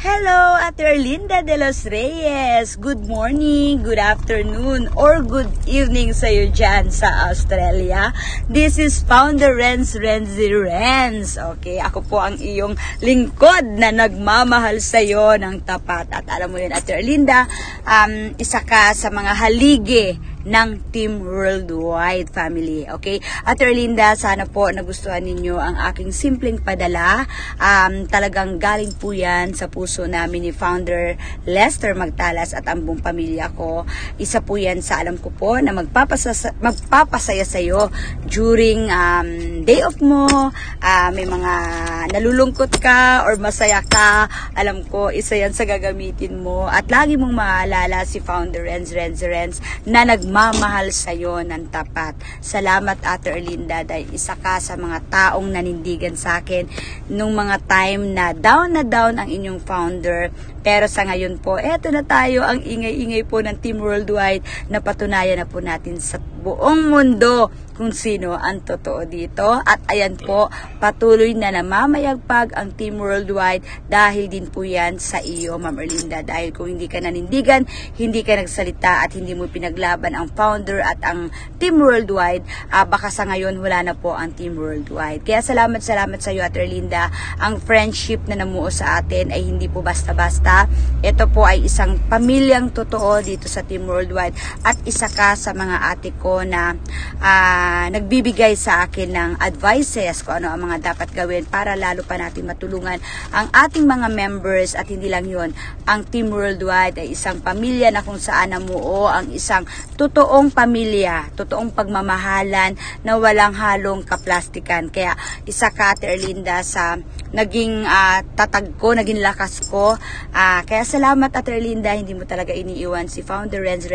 Hello, Ate Erlinda de los Reyes. Good morning, good afternoon, or good evening sa iyo dyan sa Australia. This is Founder Renz Renzi Renz. Okay, ako po ang iyong lingkod na nagmamahal sa iyo ng tapat. At alam mo yun, Ate Erlinda, isa ka sa mga haligi ng Team Worldwide family. Okay? Ate Erlinda, sana po nagustuhan ninyo ang aking simpleng padala. Talagang galing po yan sa puso namin ni Founder Lester Magtalas at ang buong pamilya ko. Isa po yan sa alam ko po na magpapasaya sa iyo during day off mo, may mga nalulungkot ka or masaya ka. Alam ko, isa yan sa gagamitin mo. At lagi mong maalala si Founder Renz na nagmamahal sa iyo ng tapat. Salamat, Ate Erlinda, dahil isa ka sa mga taong nanindigan sa akin nung mga time na down ang inyong founder. Pero sa ngayon po, eto na tayo, ang ingay-ingay po ng Team Worldwide, na patunayan na po natin sa buong mundo kung sino ang totoo dito. At ayan po, patuloy na namamayagpag ang Team Worldwide dahil din po yan sa iyo, Ma'am Erlinda. Dahil kung hindi ka nanindigan, hindi ka nagsalita at hindi mo pinaglaban ang founder at ang Team Worldwide, baka sa ngayon wala na po ang Team Worldwide. Kaya salamat sa iyo, Ate Erlinda. Ang friendship na namuo sa atin ay hindi po basta-basta. Ito po ay isang pamilyang totoo dito sa Team Worldwide at isa ka sa mga ate ko na nagbibigay sa akin ng advices kung ano ang mga dapat gawin para lalo pa natin matulungan ang ating mga members. At hindi lang yun, ang Team Worldwide ay isang pamilya na kung saan namuo ang isang totoong pamilya, totoong pagmamahalan na walang halong kaplastikan. Kaya isa ka, Ate Erlinda, sa naging tatag ko, naging lakas ko. Kaya salamat, Ate Erlinda, hindi mo talaga iniiwan si Founder Renz.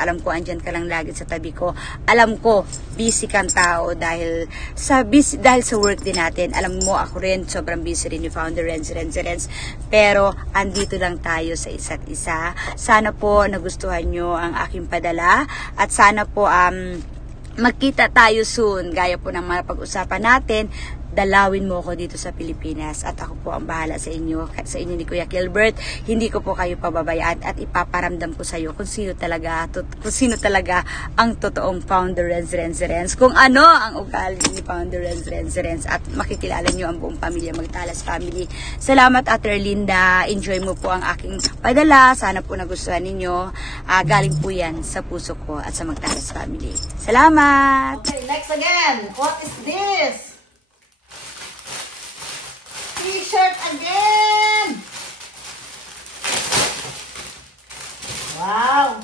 Alam ko andyan ka lang lagi sa tabi ko. Alam ko busy kang tao dahil sa work din natin. Alam mo, ako rin sobrang busy rin ni Founder Renz. Pero andito lang tayo sa isa't isa. Sana po nagustuhan nyo ang aking padala at sana po magkita tayo soon, gaya po ng mga pag-usapan natin. Dalawin mo ako dito sa Pilipinas at ako po ang bahala sa inyo ni Kuya Gilbert. Hindi ko po kayo pababayaan at ipaparamdam ko sa iyo kung sino talaga ang totoong Founder Renz. Kung ano ang ugali ni Founder Renz at makikilala niyo ang buong pamilya Magtalas family. Salamat, Ate Erlinda. Enjoy mo po ang aking padala. Sana po nagustuhan ninyo. Galing po yan sa puso ko at sa Magtalas family. Salamat! Okay, next again. What is this? T-shirt again! Wow!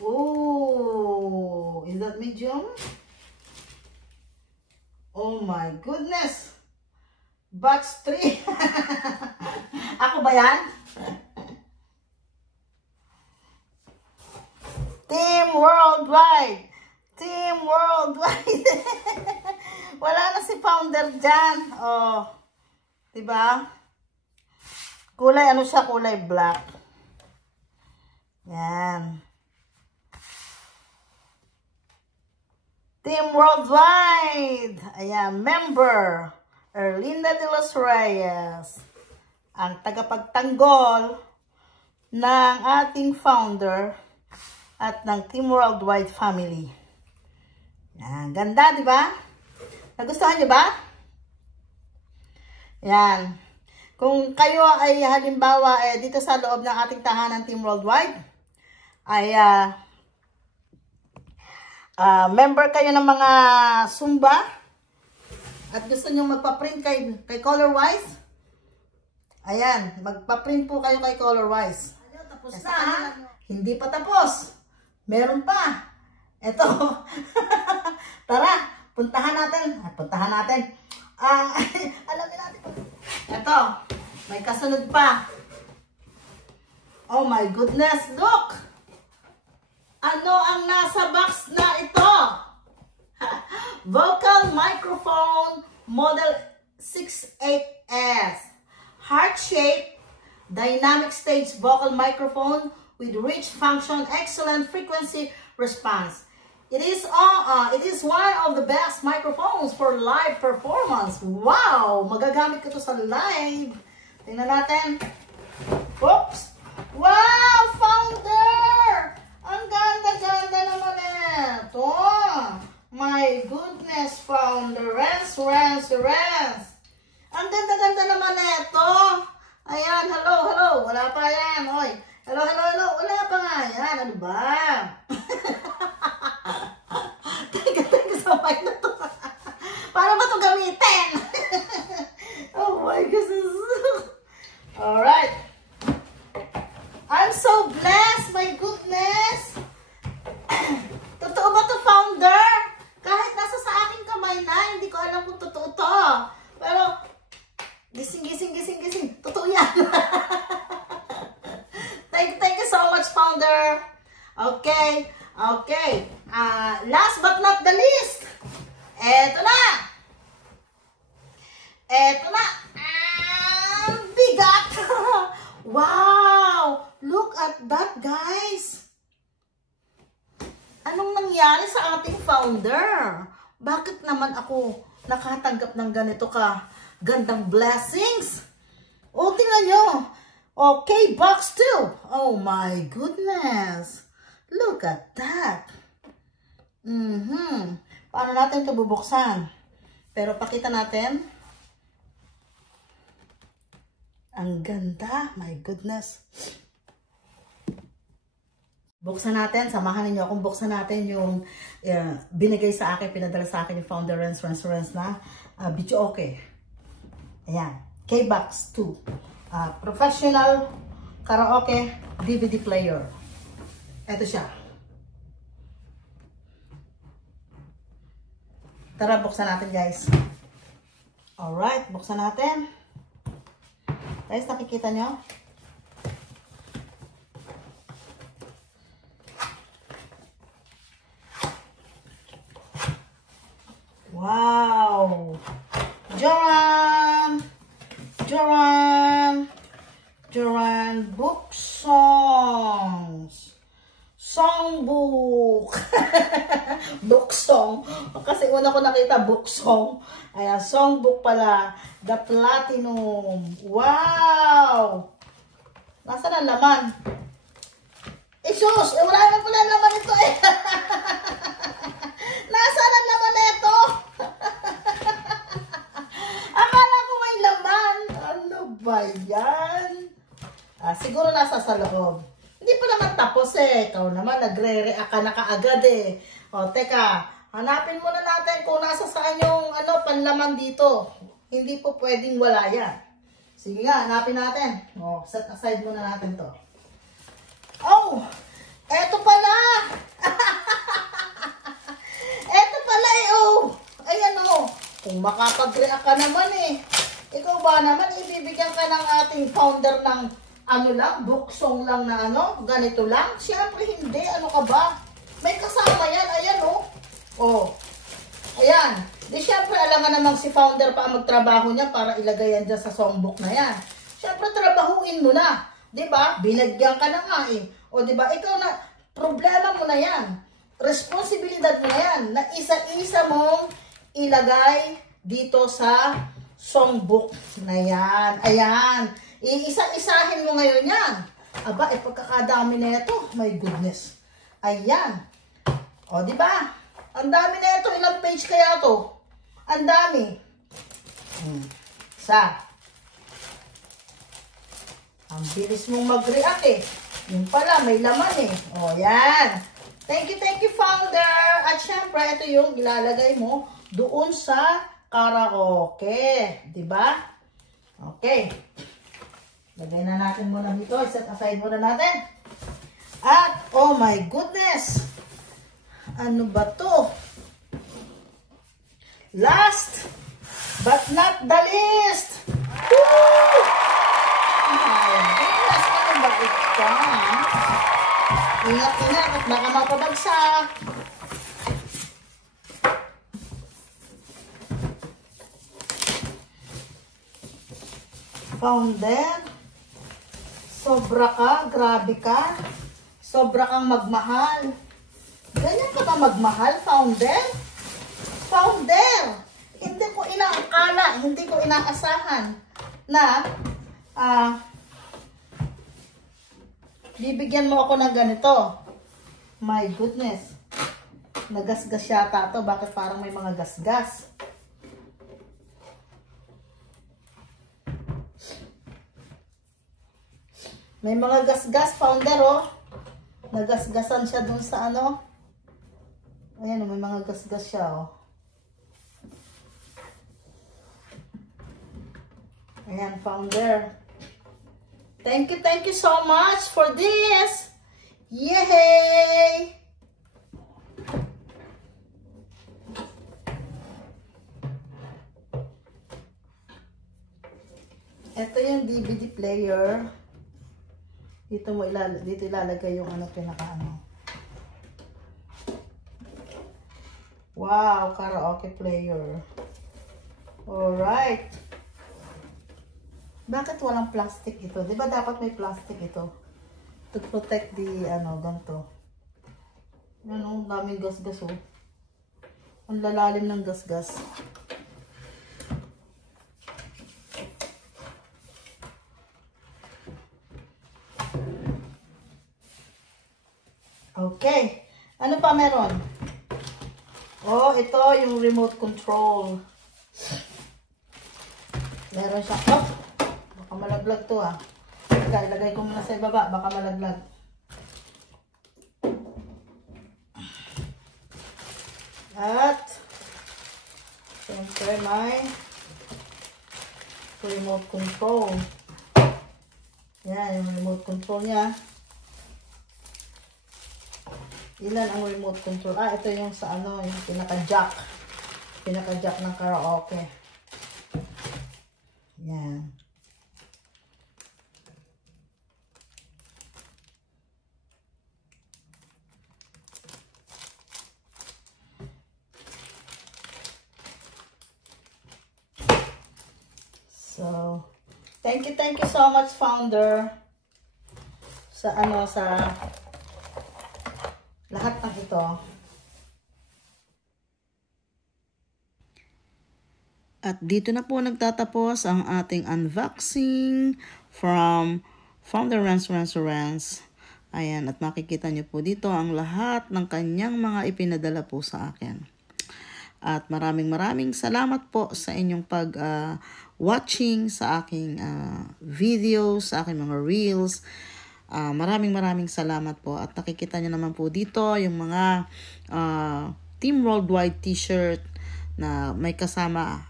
Oh, is that medium? Oh my goodness! Box 3! Ako ba yan? Team Worldwide! Team Worldwide! Wala na si Founder dyan. Oh. Diba? Kulay, ano siya? Kulay black. Yan. Team Worldwide. Ayan. Member. Erlinda de los Reyes. Ang tagapagtanggol ng ating founder at ng Team Worldwide family. Yan. Ganda, diba? Nagustuhan niyo ba? Yan. Kung kayo ay halimbawa dito sa loob ng ating tahanan Team Worldwide, ay member kayo ng mga Zumba at gusto niyo magpa-print kay Colorwise, ayan, magpa-print po kayo kay Colorwise. Tapos na. Hindi pa tapos. Meron pa. Ito. Tara. Puntahan natin. Alamin natin. Ito. May kasunod pa. Oh my goodness. Look. Ano ang nasa box na ito? Vocal microphone model 68S. Heart-shaped dynamic stage vocal microphone with rich function, excellent frequency response. It is one of the best microphones for live performance. Wow! Magagamit ko to sa live. Tingnan natin. Oops! Wow! Founder! Ang ganda-ganda naman ito. My goodness, Founder. Rens. Ang ganda-ganda naman ito. Ayan, hello. Wala pa yan. Oy. Hello. Wala pa nga yan. Ano ba? Teka, sabay na to. Paano ba ito gamitin? Oh my goodness. Alright. I'm so blessed. My goodness. Totoo ba to, Founder? Kahit nasa sa aking kamay na, hindi ko alam kung totoo to. Pero, gising. Totoo yan. Thank you so much, Founder. Okay. Last but not the least. Eto na. Ang bigat. Wow. Look at that, guys. Anong nangyari sa ating Founder? Bakit naman ako nakatanggap ng ganito ka gandang blessings? O, tingnan nyo. Okay, box 2. Oh my goodness. Look at that. Paano natin ito bubuksan? Pero pakita natin. Ang ganda. My goodness. Buksan natin. Samahan ninyo akong buksan natin yung binigay sa akin, pinadala sa akin ni Founder Rens na video okay. Ayan. K-Box 2. Professional karaoke DVD player. Ito siya. Tara, buksan natin, guys. Alright, buksan natin. Guys, nakikita nyo? Wow! Joran book songs. Songbook. Book song. Kasi una ko nakita book song. Ayan, songbook pala. The Platinum. Wow! Nasaan ang laman? Sus! Wala naman pala laman ito eh. Nasaan ang laman ito? Akala ko may laman. Ano ba yan? Siguro nasa sa loob. Hindi pa naman tapos eh. Ikaw naman, nagre-react ka na kaagad eh. O, teka. Hanapin muna natin kung nasa saan yung panlaman dito. Hindi po pwedeng wala yan. Sige nga, hanapin natin. O, set aside muna natin to. Oh! Eto pala! Eto pala eh, oh! Ayan oh! Kung makapag-react ka naman eh. Ikaw ba naman, ibibigyan ka ng ating founder ng book song lang na ganito lang? Siyempre hindi, ano ka ba? May kasama yan, ayan oh. Oh, ayan. Di siyempre alam nga namang si founder pa ang magtrabaho niya para ilagay yan dyan sa songbook na yan. Siyempre trabahuin mo na. Diba? Binagyan ka na nga eh. O diba, ikaw na, problema mo na yan. Responsibilidad mo na yan. Na isa-isa mong ilagay dito sa songbook na yan. Ayan. Iisa-isahin mo ngayon yan. Aba, pagkakadami na ito. My goodness. Ayan. O, diba? Ang dami na ito. Ilang page kaya ito? Ang dami. Isa. Ang bilis mong mag-react eh. Yung pala, may laman eh. O, yan. Thank you, founder. At syempre, ito yung ilalagay mo doon sa karaoke. Diba? Okay. Lagay na natin muna dito. Set aside muna natin. At, oh my goodness. Ano ba to? Last but not the least. Woo! My goodness. Ano ba ito? Ingat at baka mapabagsak. Founder. Sobra ka, grabe ka. Sobra kang magmahal. Ganyan ka ba magmahal, founder? Founder, hindi ko inaakala, hindi ko inaasahan na bibigyan mo ako ng ganito. My goodness. Nagasgas yata to. Bakit parang may mga gasgas? May mga gasgas, founder, oh. Nagasgasan siya dun sa ano. Ayan, may mga gasgas siya, oh. Ayan, founder. Thank you so much for this. Yay! Ito yung DVD player. Dito ilalagay yung ano, pinaka-ano. Wow, karaoke player. Alright. Bakit walang plastic ito? Di ba dapat may plastic ito? To protect the, ano, ganito. Yan, oh, daming gas-gas, oh. Ang lalalim ng gas-gas. Okay. Ano pa meron? Oh, ito yung remote control. Meron siya. Oh, baka malaglag to, ah. Teka, ilagay ko muna sa ibaba. Baka malaglag. At siyempre may remote control. Yan, yung remote control niya. Ilan ang remote control? Ah, ito yung sa ano, yung pinaka-jack. Pinaka-jack ng karaoke. Yan. So, thank you so much, founder. Sa ano, sa lahat ng ito. At dito na po nagtatapos ang ating unboxing from Founder Renz. Ayan, at makikita nyo po dito ang lahat ng kanyang mga ipinadala po sa akin. At maraming salamat po sa inyong watching sa aking videos, sa aking mga reels. Maraming salamat po. At nakikita nyo naman po dito yung mga Team Worldwide t-shirt na may kasama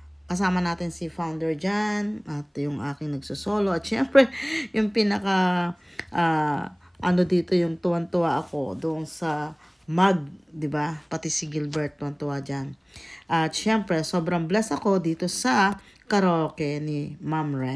natin si Founder dyan at yung aking nagsusolo. At syempre, yung pinaka ano dito, yung tuwan-tuwa ako doon sa mug, di ba? Pati si Gilbert tuwan-tuwa dyan. At syempre, sobrang blessed ako dito sa karaoke ni Ma'am Ren.